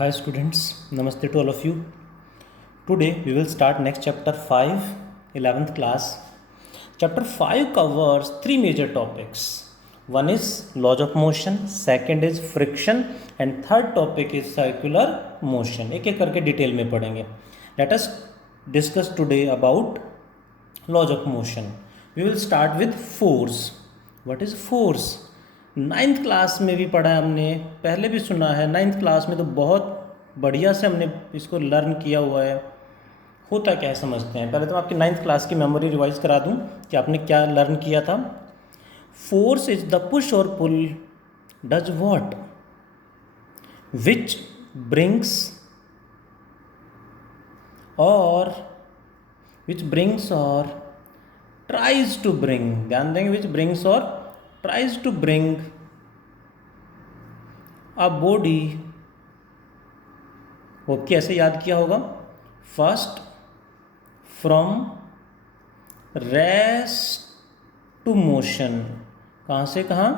Hi students, Namaste to all of you. Today we will start next chapter 5, 11th class. Chapter 5 covers three major topics. One is laws of motion, second is friction and third topic is circular motion. एक एक करके detail में पढ़ेंगे. Let us discuss today about laws of motion. We will start with force. What is force? Ninth class में भी पढ़ा है हमने, पहले भी सुना है. नाइन्थ क्लास में तो बहुत बढ़िया से हमने इसको लर्न किया हुआ है. होता क्या है समझते हैं. पहले तो आपकी नाइन्थ क्लास की मेमोरी रिवाइज करा दूं कि आपने क्या लर्न किया था. फोर्स इज द पुश और pull does what which brings और ट्राइज टू ब्रिंग. ध्यान देंगे, विच ब्रिंग्स और tries to bring a body. Okay, ऐसे याद किया होगा. First from rest to motion. कहाँ से कहाँ?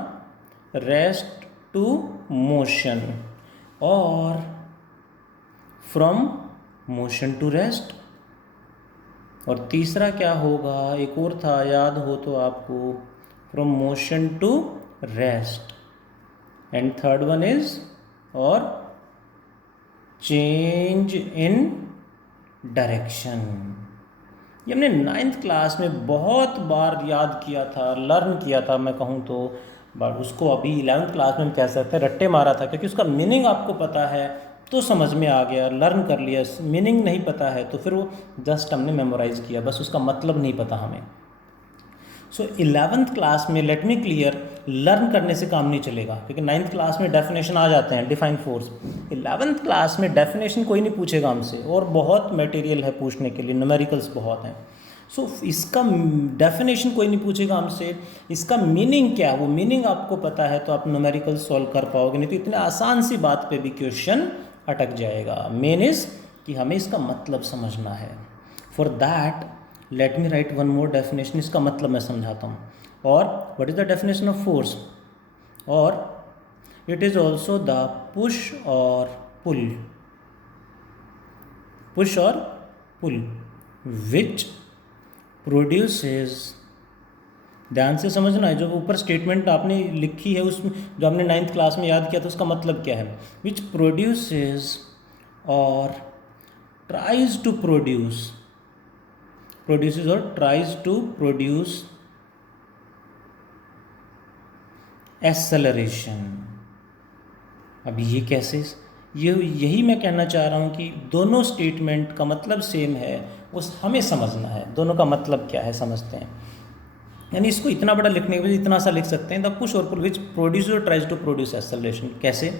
Rest to motion. और फ्रॉम मोशन टू रेस्ट. और तीसरा क्या होगा? एक और था, याद हो तो आपको. From motion to rest. And third one is or change in direction. ये हमने नाइन्थ क्लास में बहुत बार याद किया था, लर्न किया था मैं कहूँ तो. बट उसको अभी 11th क्लास में हम कह सकते हैं रट्टे मारा था, क्योंकि उसका मीनिंग आपको पता है तो समझ में आ गया, लर्न कर लिया. मीनिंग नहीं पता है तो फिर वो जस्ट हमने मेमोराइज किया, बस उसका मतलब नहीं पता हमें. सो 11th क्लास में लेट मी क्लियर, लर्न करने से काम नहीं चलेगा, क्योंकि 9th क्लास में डेफिनेशन आ जाते हैं. Define force. 11th क्लास में डेफिनेशन कोई नहीं पूछेगा हमसे, और बहुत मटेरियल है पूछने के लिए, न्यूमेरिकल्स बहुत हैं. सो इसका डेफिनेशन कोई नहीं पूछेगा हमसे. इसका मीनिंग क्या है, वो मीनिंग आपको पता है तो आप न्यूमेरिकल्स सॉल्व कर पाओगे. नहीं तो इतने आसान सी बात पे भी क्वेश्चन अटक जाएगा. मेन इज कि हमें इसका मतलब समझना है. For that let me write one more definition. इसका मतलब मैं समझाता हूँ. और what is the definition of force? और it is also the push और पुल. पुश और पुल विच प्रोड्यूसेस. ध्यान से समझना है, जो ऊपर स्टेटमेंट आपने लिखी है उसमें, जो आपने 9th क्लास में याद किया था, उसका मतलब क्या है. विच प्रोड्यूसेस और ट्राइज टू प्रोड्यूस. प्रोड्यूसेस और ट्राइज टू प्रोड्यूस एक्सेलरेशन. अब ये कैसे? यही मैं कहना चाह रहा हूँ कि दोनों स्टेटमेंट का मतलब सेम है, उस हमें समझना है दोनों का मतलब क्या है, समझते हैं. यानी इसको इतना बड़ा लिखने के बाद इतना सा लिख सकते हैं, द पुश और पुल विच प्रोड्यूस और ट्राइज टू प्रोड्यूस एक्सेलरेशन. कैसे?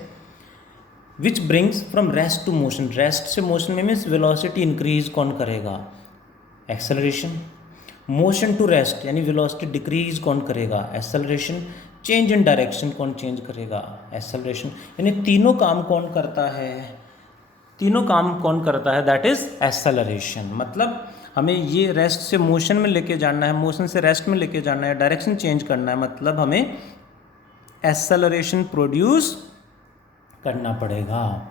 Which brings from rest to motion. Rest से मोशन में मीन्स वेलोसिटी इंक्रीज कौन करेगा? एक्सेलरेशन. मोशन टू रेस्ट यानी वेलोसिटी डिक्रीज कौन करेगा? एक्सेलरेशन. चेंज इन डायरेक्शन कौन चेंज करेगा? एक्सेलरेशन. यानी तीनों काम कौन करता है? तीनों काम कौन करता है? That is acceleration. मतलब हमें ये रेस्ट से मोशन में लेके जाना है, मोशन से रेस्ट में लेके जाना है, डायरेक्शन चेंज करना है, मतलब हमें एक्सेलरेशन प्रोड्यूस करना पड़ेगा.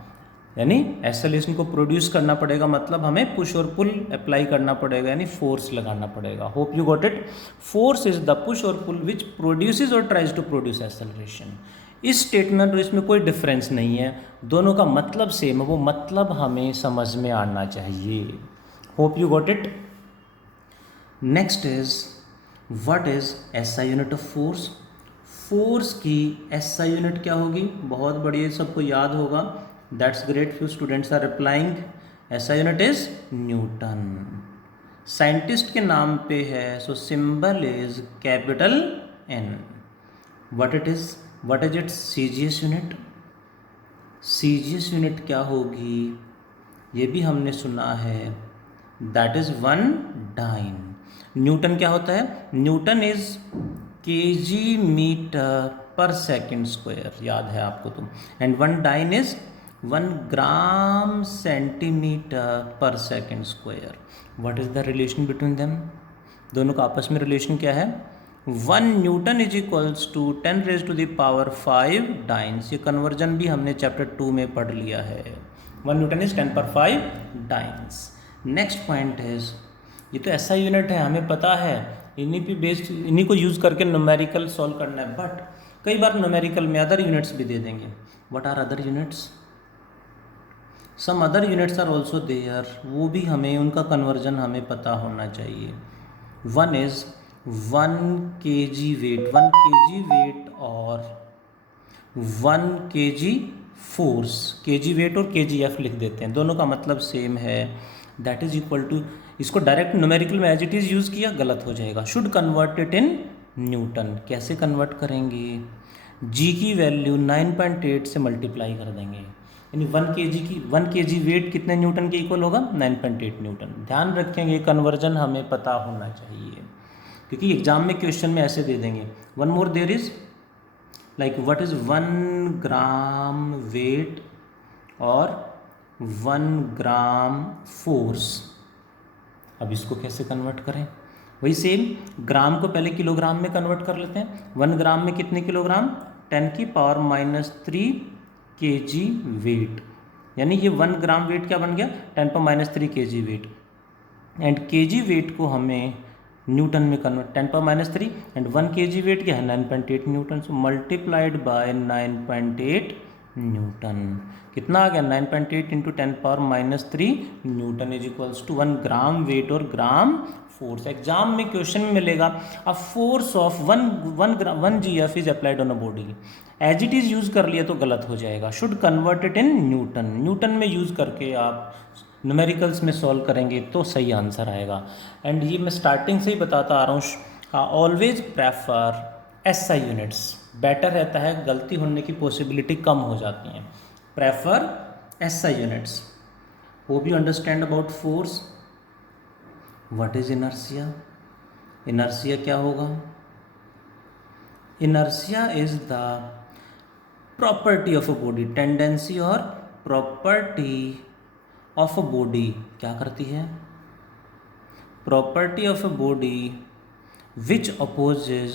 यानी एक्सेलरेशन को प्रोड्यूस करना पड़ेगा, मतलब हमें पुश और पुल अप्लाई करना पड़ेगा, यानी फोर्स लगाना पड़ेगा. Hope you got it. Force is the push और पुल विच प्रोड्यूसेस और ट्राइज टू प्रोड्यूस एक्सेलरेशन. इस स्टेटमेंट और इसमें कोई डिफरेंस नहीं है, दोनों का मतलब सेम है, वो मतलब हमें समझ में आना चाहिए. Hope you got it. Next is what is SI unit of force. Force की एसआई यूनिट क्या होगी? बहुत बढ़िया, सबको याद होगा. That's great. Few students are replying. SI unit is Newton. Scientist के नाम पे है, so symbol is capital N. What it is? What is its CGS unit? CGS unit क्या होगी? ये भी हमने सुना है. That is 1 Dyne. न्यूटन क्या होता है? Newton is kg metre per second square. याद है आपको तो. And 1 Dyne is 1 gram centimetre per second square. What is the relation between them? दोनों का आपस में रिलेशन क्या है? 1 newton is equals to 10 raise to the power 5 dynes. ये कन्वर्जन भी हमने चैप्टर 2 में पढ़ लिया है. 1 newton is 10⁵ times. Next point is, ये तो ऐसा यूनिट है हमें पता है, इन्हीं पे बेस्ड, इन्हीं को यूज़ करके न्यूमेरिकल सॉल्व करना है, बट कई बार न्यूमेरिकल में अदर यूनिट्स भी दे देंगे। What are other units? Some other units are also there, वो भी हमें, उनका कन्वर्जन हमें पता होना चाहिए। One is 1 kg weight, 1 kg weight और 1 kg फोर्स। kg वेट और kgf लिख देते हैं, दोनों का मतलब सेम है। दैट इज इक्वल टू, इसको डायरेक्ट न्यूमेरिकल में एज इट इज़ यूज़ किया, गलत हो जाएगा। Should convert it in Newton. कैसे कन्वर्ट करेंगे? g की वैल्यू 9.8 से मल्टीप्लाई कर देंगे, यानी 1 kg वेट कितने न्यूटन के इक्वल होगा? 9.8 न्यूटन। ध्यान रखेंगे कन्वर्जन हमें पता होना चाहिए, क्योंकि एग्जाम में क्वेश्चन में ऐसे दे देंगे। One more there is like what is 1 gram weight और 1 ग्राम फोर्स। अब इसको कैसे कन्वर्ट करें? वही सेम, ग्राम को पहले किलोग्राम में कन्वर्ट कर लेते हैं। 1 ग्राम में कितने किलोग्राम? 10⁻³ kg वेट, यानी ये 1 ग्राम वेट क्या बन गया? 10⁻³ kg weight. And kg weight को हमें न्यूटन में कन्वर्ट, 10⁻³ एंड 1 kg वेट क्या है? 9.8 newton. So multiplied by 9.8 newton. कितना आ गया? 9.8 into 10⁻³ newton is equals to 1 gram weight और ग्राम फोर्स। एग्जाम में क्वेश्चन में मिलेगा a force of 1 gf is applied on a body. As it is use कर लिया तो गलत हो जाएगा। Should convert it in newton. Newton में यूज करके आप न्यूमेरिकल्स में सॉल्व करेंगे तो सही आंसर आएगा। एंड ये मैं स्टार्टिंग से ही बताता आ रहा हूँ, always prefer SI units. Better रहता है, गलती होने की पॉसिबिलिटी कम हो जाती हैं। Prefer SI units. Hope you understand about force. What is inertia? Inertia क्या होगा? Inertia is the property of a body, tendency और प्रॉपर्टी ऑफ अ बॉडी। क्या करती है? Property of a body which opposes,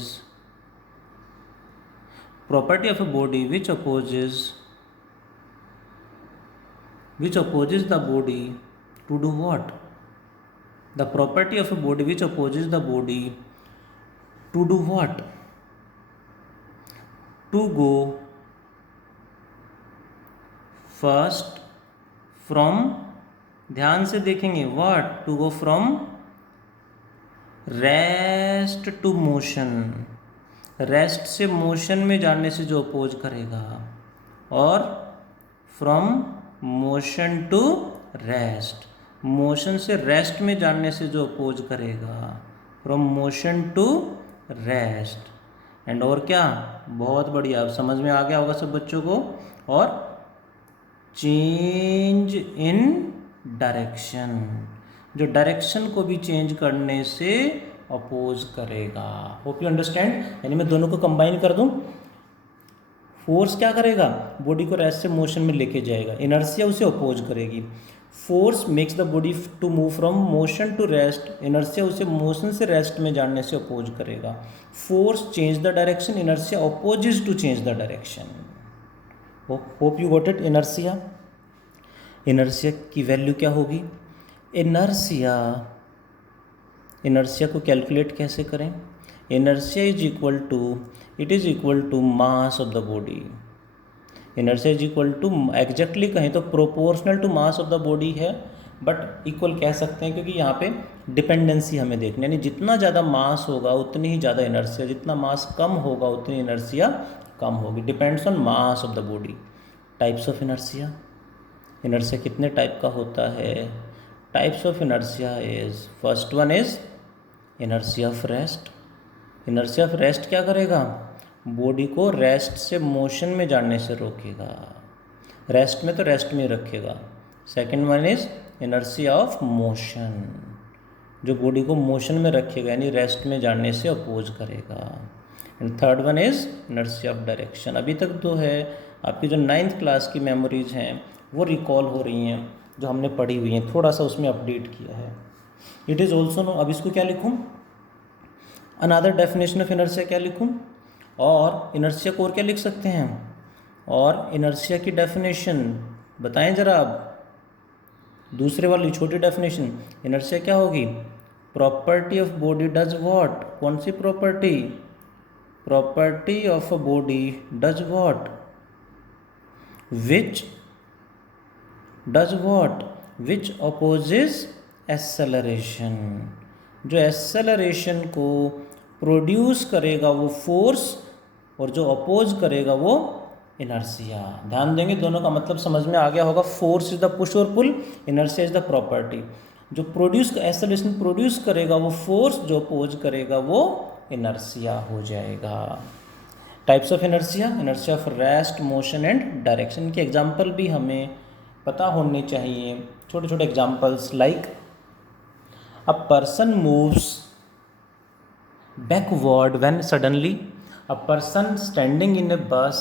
property of a body which opposes the body to do what? The property of a body which opposes the body to do what? To go first from, ध्यान से देखेंगे, what? To go from rest to motion। Rest से motion में जाने से जो oppose करेगा, और from motion to rest, motion से रेस्ट में जाने से जो अपोज करेगा, from motion to rest. And और क्या? बहुत बढ़िया, अब समझ में आ गया होगा सब बच्चों को। और चेंज इन डायरेक्शन, जो डायरेक्शन को भी चेंज करने से अपोज करेगा। Hope you understand. यानी मैं दोनों को कंबाइन कर दूं, फोर्स क्या करेगा? बॉडी को रेस्ट से मोशन में लेके जाएगा, इनर्शिया उसे अपोज करेगी। Force makes the body to move from motion to rest, inertia उसे मोशन से रेस्ट में जाने से अपोज करेगा। Force change the direction, inertia opposes to change the direction. Hope you got it. Inertia, inertia की value क्या होगी? Inertia को कैलकुलेट कैसे करें? Inertia is equal to, it is equal to mass of the body. Inertia is equal to, exactly कहें तो proportional to mass of the body है, but equal कह सकते हैं, क्योंकि यहाँ पे डिपेंडेंसी हमें देखनी है, यानी जितना ज़्यादा मास होगा उतनी ही ज़्यादा इनर्शिया, जितना मास कम होगा उतनी इनर्शिया कम होगी। Depends on mass of the body. Types of inertia, inertia कितने टाइप का होता है? Types of inertia is, first one is inertia of rest. Inertia of rest क्या करेगा? बॉडी को रेस्ट से मोशन में जाने से रोकेगा, रेस्ट में तो रेस्ट में रखेगा। Second one is inertia of motion, जो बॉडी को मोशन में रखेगा, यानी रेस्ट में जाने से अपोज करेगा। And third one is inertia of direction. अभी तक तो है आपकी जो 9th क्लास की मेमोरीज हैं वो रिकॉल हो रही हैं, जो हमने पढ़ी हुई हैं, थोड़ा सा उसमें अपडेट किया है। इट इज़ ऑल्सो नो, अब इसको क्या लिखूँ? अनदर डेफिनेशन ऑफ इनर्शिया क्या लिखूँ? और इनर्शिया को और क्या लिख सकते हैं? और इनर्शिया की डेफिनेशन बताएं ज़रा आप। दूसरे वाली छोटी डेफिनेशन, इनर्शिया क्या होगी? Property of body does what? कौन सी property? Property of a body does what? Which does what? Which opposes acceleration. जो एक्सेलरेशन को प्रोड्यूस करेगा वो फोर्स, और जो अपोज करेगा वो इनर्शिया। ध्यान देंगे, दोनों का मतलब समझ में आ गया होगा। फोर्स इज द पुश और पुल, इनर्शिया इज द प्रॉपर्टी। जो प्रोड्यूस एक्सेलरेशन प्रोड्यूस करेगा वो फोर्स, जो अपोज करेगा वो इनर्शिया हो जाएगा। Types of inertia, inertia of rest, motion and direction के एग्जाम्पल भी हमें पता होने चाहिए। छोटे छोटे examples like a person moves backward when suddenly, a person standing in a bus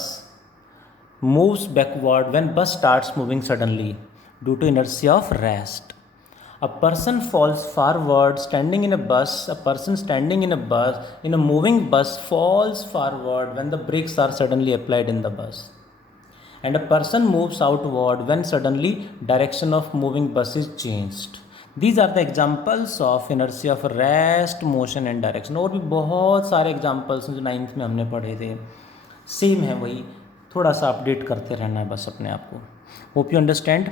moves backward when bus starts moving suddenly due to inertia of rest. A person falls forward standing in a bus. A person standing in a bus, in a moving bus, falls forward when the brakes are suddenly applied in the bus. And a person moves outward when suddenly direction of moving bus is changed. These are the examples of inertia of rest, motion and direction. और भी बहुत सारे examples हैं जो 9th में हमने पढ़े थे, सेम है वही, थोड़ा सा अपडेट करते रहना है बस अपने आप को। Hope you understand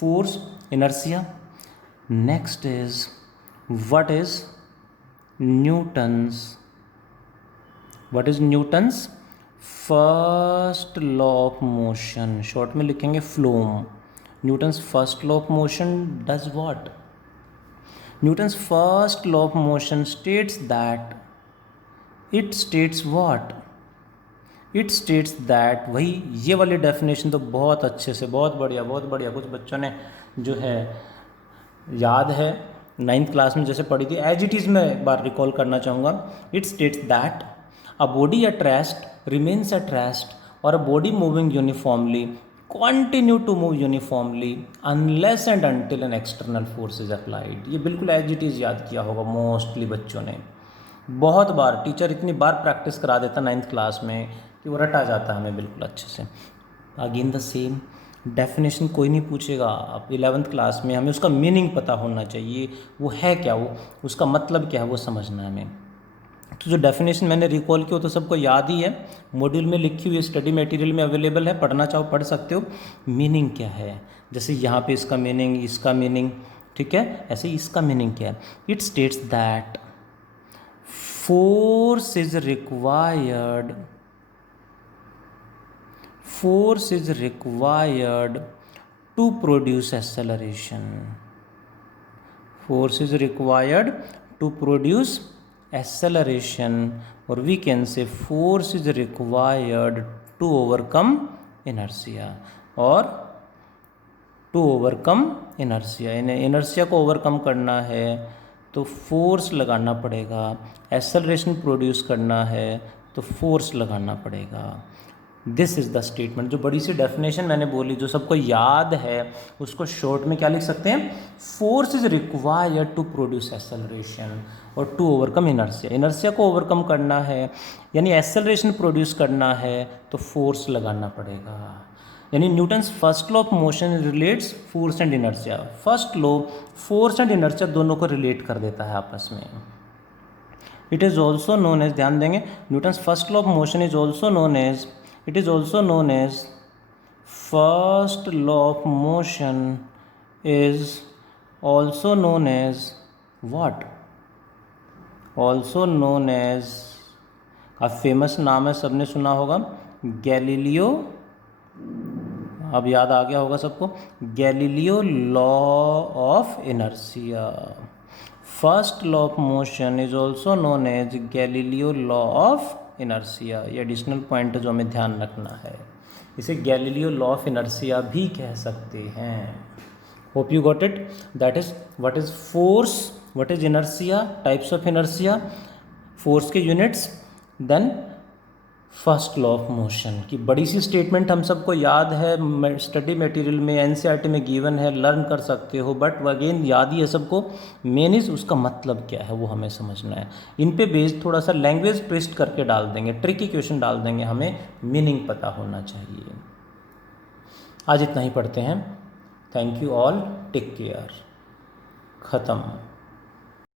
force, inertia. Next is what is Newton's, what is Newton's first law of motion, short में लिखेंगे phloem. Newton's first law of motion does what? Newton's first law of motion states that, it states what? It states that, वही ये वाली definition तो बहुत अच्छे से, बहुत बढ़िया कुछ बच्चों ने जो है याद है 9th क्लास में जैसे पढ़ी थी, एज इट इज़ मैं एक बार रिकॉल करना चाहूँगा। It states that a body at rest remains at rest, और a body moving uniformly continue to move uniformly unless and until an external force is applied। ये बिल्कुल एज इट इज़ याद किया होगा मोस्टली बच्चों ने, बहुत बार टीचर इतनी बार प्रैक्टिस करा देता 9th क्लास में कि वो रटा जाता है हमें बिल्कुल अच्छे से। अगेन द सेम डेफिनेशन कोई नहीं पूछेगा, आप 11th क्लास में हमें उसका मीनिंग पता होना चाहिए, वो है क्या, वो उसका मतलब क्या है वो समझना है हमें। तो जो डेफिनेशन मैंने रिकॉल की वो तो सबको याद ही है, मॉड्यूल में लिखी हुई स्टडी मटेरियल में अवेलेबल है, पढ़ना चाहो पढ़ सकते हो। मीनिंग क्या है, जैसे यहाँ पे इसका मीनिंग, इसका मीनिंग, ठीक है, ऐसे इसका मीनिंग क्या है? It states that force is required, force is required to produce acceleration, force is required to produce acceleration, or we can say force is required to overcome inertia, और to overcome inertia, inertia को overcome करना है तो force लगाना पड़ेगा, acceleration produce करना है तो force लगाना पड़ेगा। This is the statement. जो बड़ी सी डेफिनेशन मैंने बोली जो सबको याद है उसको शॉर्ट में क्या लिख सकते हैं? Force is required to produce acceleration और टू ओवरकम इनर्शिया। इनर्शिया को ओवरकम करना है यानी एक्सेलरेशन प्रोड्यूस करना है तो फोर्स लगाना पड़ेगा। यानी Newton's first law of motion relates force and inertia. First law force and inertia दोनों को रिलेट कर देता है आपस में। It is also known as, ध्यान देंगे, Newton's first law of motion is also known as, it is also known as first law of motion is also known as what? Also known as, काफ़ी famous नाम है, सबने सुना होगा, Galileo, अब याद आ गया होगा सबको, Galileo law of inertia. First law of motion is also known as Galileo law of inertia. ये एडिशनल पॉइंट जो हमें ध्यान रखना है, इसे गैलीलियो लॉ ऑफ इनर्शिया भी कह सकते हैं। Hope you got it. That is what is force, what is inertia, types of inertia, force के units, then first law of motion की बड़ी सी स्टेटमेंट हम सबको याद है, स्टडी मटेरियल में एनसीईआरटी में गिवन है, लर्न कर सकते हो, बट अगेन याद ही है सबको। मेन इज उसका मतलब क्या है वो हमें समझना है। इन पे बेस्ड थोड़ा सा लैंग्वेज ट्विस्ट करके डाल देंगे, ट्रिकी क्वेश्चन डाल देंगे, हमें मीनिंग पता होना चाहिए। आज इतना ही पढ़ते हैं। Thank you all, take care. ख़त्म।